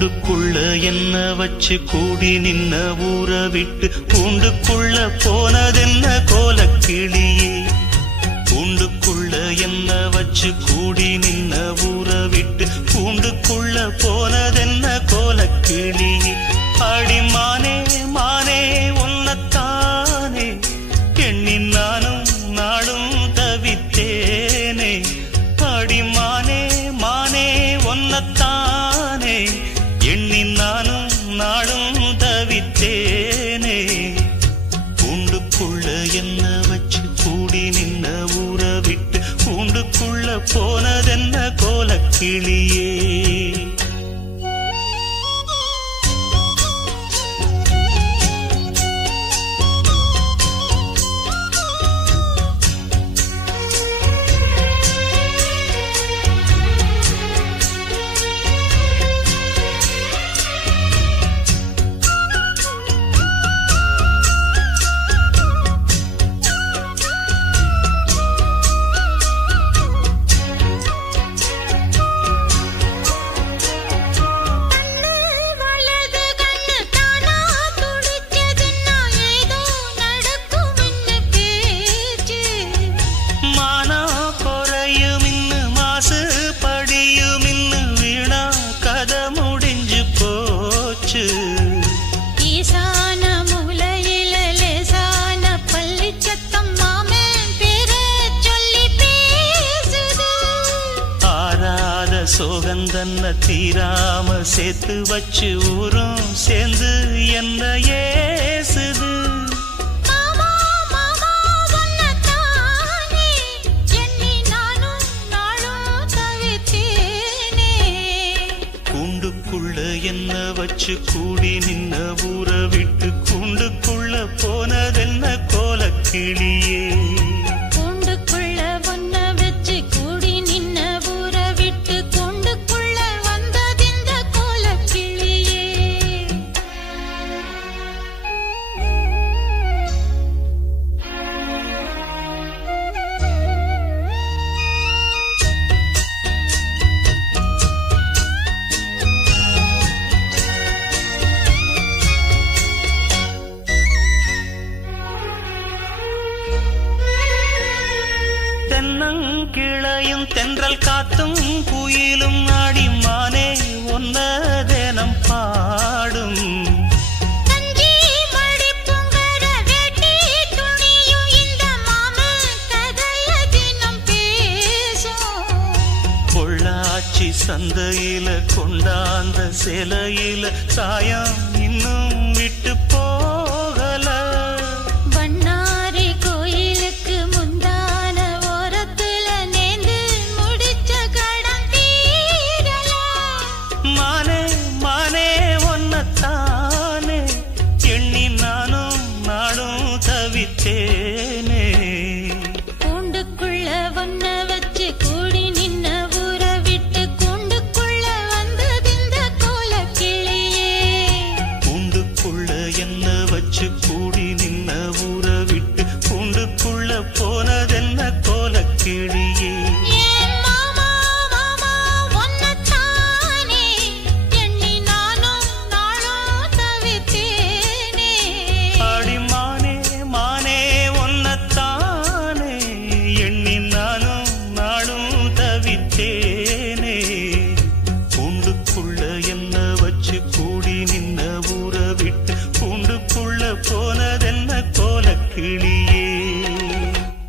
கூண்டுக்குள்ள என்ன வச்சு கூடி நின்ன ஊற விட்டு கூண்டுக்குள்ள போனதென்ன கோலக்கிளியே. கூண்டுக்குள்ள என்ன வச்சு கூடி நின்ன ஊற விட்டு கூண்டுக்குள்ள போனதென்ன கோலக்கிளியே. அடிமானே மானே உன்னத்தானே எண்ணி நானும் நாளும் தவித்தேனே. அடிமானே மானே ஒன்னத்தானே எண்ணி நானும் நாளும் தவித்தேனே. கூண்டுக்குள்ள என்ன வச்சு கூடி நின்ன ஊற விட்டு கூண்டுக்குள்ள போனதென்ன கோலக்கிளியே. சோகந்தன்ன தீராம சேர்த்து வச்சு ஊரும் சேர்ந்து என்ன ஏசுது. கூண்டுக்குள்ள என்ன வச்சு கூடி நின்ன ஊற விட்டு கூண்டுக்குள்ள போனதென்ன கோலக்கிளியே. தென்னங்கிளையும் தென்றல் காத்தும் குயிலும் ஆடிமானே ஒன்னதேனம் பாடும். பொள்ளாச்சி சந்தையில கொண்டாந்த சிலையில சாயம் இன்னும் விட்டு போகல. கூண்டுக்குள்ள ஒன்ன வச்சு கூடி நின்ன ஊற விட்டு கூண்டுக்குள்ள வந்ததிந்த கோலக்கிளியே. கூண்டுக்குள்ள என்ன வச்சு கூடி நின்ன ஊற விட்டு கூண்டுக்குள்ள போனதென்ன கோலக்கிளியே. கூண்டுக்குள்ள என்ன வச்சு கூடி நின்ன ஊற விட்டு கூண்டுக்குள்ள போனதென்ன கோலக்கிளி.